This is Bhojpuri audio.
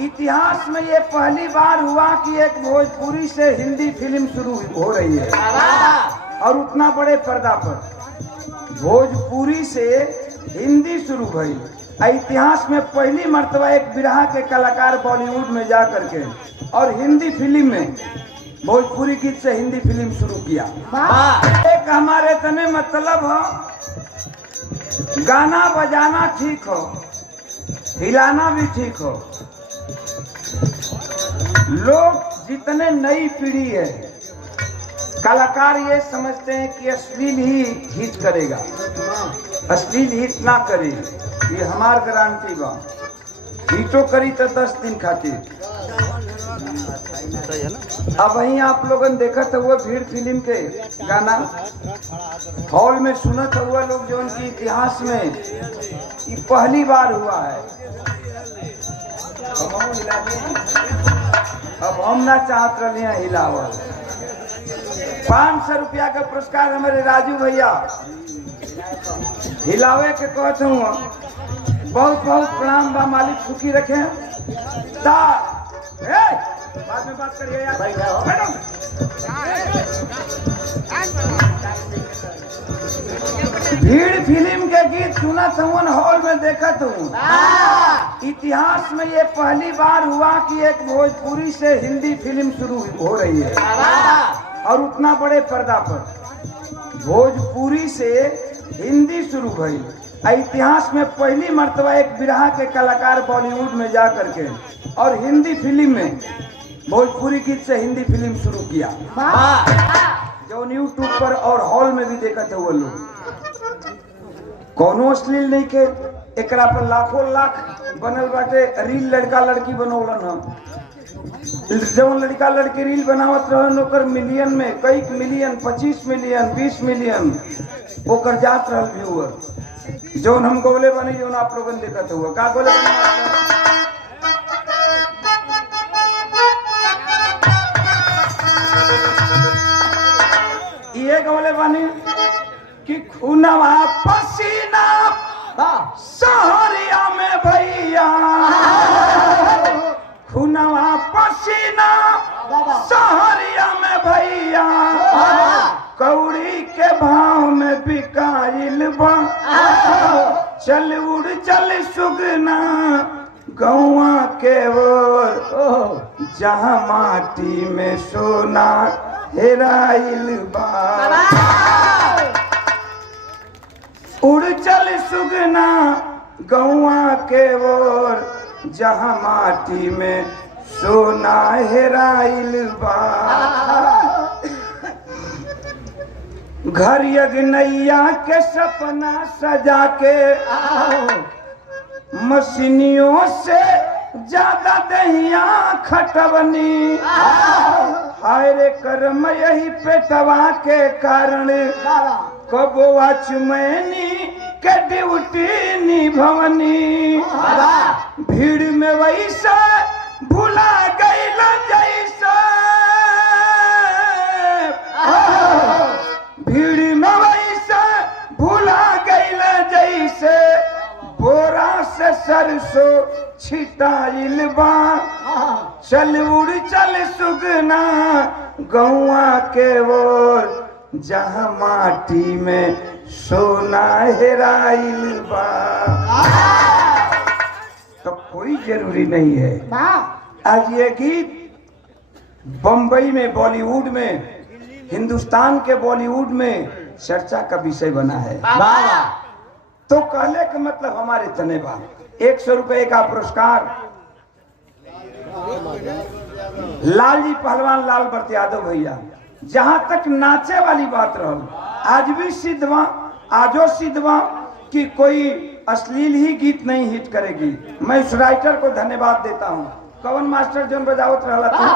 इतिहास में ये पहली बार हुआ कि एक भोजपुरी से हिंदी फिल्म शुरू हो रही है और उतना बड़े पर्दा पर भोजपुरी से हिंदी शुरू भई। इतिहास में पहली मर्तबा एक बिरहा के कलाकार बॉलीवुड में जा करके और हिंदी फिल्म में भोजपुरी गीत से हिंदी फिल्म शुरू किया। एक हमारे तने मतलब हो गाना बजाना ठीक हो, हिलाना भी ठीक हो। लोग जितने नई पीढ़ी है कलाकार ये समझते हैं कि अश्लील ही हिट करेगा, अश्लील हिट ना करे ये हमार गारंटी बा। हिटो करी तो 10 दिन खातिर। अब वहीं आप लोगन देखत हुआ भीड़ फिल्म के गाना हॉल में सुनत हुआ लोग जो उनकी इतिहास में ये पहली बार हुआ है। अब हम ना चाहत रहे हैं हिलावल। 500 रुपया का पुरस्कार हमारे राजू भैया हिलावे के कहते हूँ। बहुत बहुत प्रणाम बा, मालिक सुखी रखे। बाद में बात करिए यार। भीड़ फिल्म के गीत सुना था हॉल में देखा हूँ। इतिहास में ये पहली बार हुआ कि एक भोजपुरी से हिंदी फिल्म शुरू हो रही है और उतना बड़े पर्दा पर भोजपुरी से हिंदी शुरू भई। इतिहास में पहली मर्तबा एक बिरहा के कलाकार बॉलीवुड में जा करके और हिंदी फिल्म में भोजपुरी गीत से हिंदी फिल्म शुरू किया जो यूट्यूब पर और हॉल में भी देखा था वो लोग। कोनो अश्लील नहीं के एकरा पर लाखों लाख बनल बाटे रील लड़का लड़की बनौलन हम। जब लड़का लड़की रील बनावत रहन ओकर मिलियन में कई मिलियन 25 मिलियन 20 मिलियन ओकर जात रहल व्यूअर। जो हम गोले बने जो आप लोगन देखत हुआ का गोले बने ये गोले बने कि खूनवा पसीना सहरिया में भैया, खूनवा पसीना सहरिया में भैया, कौड़ी के भाव में बिकाइल बा। चल उड़ चल सुगना गौआ के ओर जहाँ माटी में सोना हेराइल बा। उड़ चल सुगना गौआ के ओर जहाँ माटी में सोना हेराइल बा। घर यज्ञनैया के सपना सजा के मशीनियों से ज्यादा दहिया खटवनी। हाय रे कर्म यही पेटवा के कारण कबो वाचमैनी के ड्यूटी निभवनी। भीड़ में वैसा भुला गईल जैसा, भीड़ में वैसा भुला गईल जैसे बोरा से सरसों छिटाइल बा। चल उड़ चल सुगना गौआ के ओर जहाँ माटी में सोना हेराइल बा। तो कोई जरूरी नहीं है। आज ये गीत बम्बई में बॉलीवुड में हिंदुस्तान के बॉलीवुड में चर्चा का विषय बना है। तो कहले का मतलब हमारे तने बा 100 रुपए का पुरस्कार लालजी पहलवान लाल भरत यादव भैया। जहां तक नाचे वाली बात रहल आज भी सिद्ध बा, आजो सिद्ध बा कि कोई अश्लील ही गीत नहीं हिट करेगी। मैं उस राइटर को धन्यवाद देता हूं। कवन मास्टर जोन बजावत रहला था।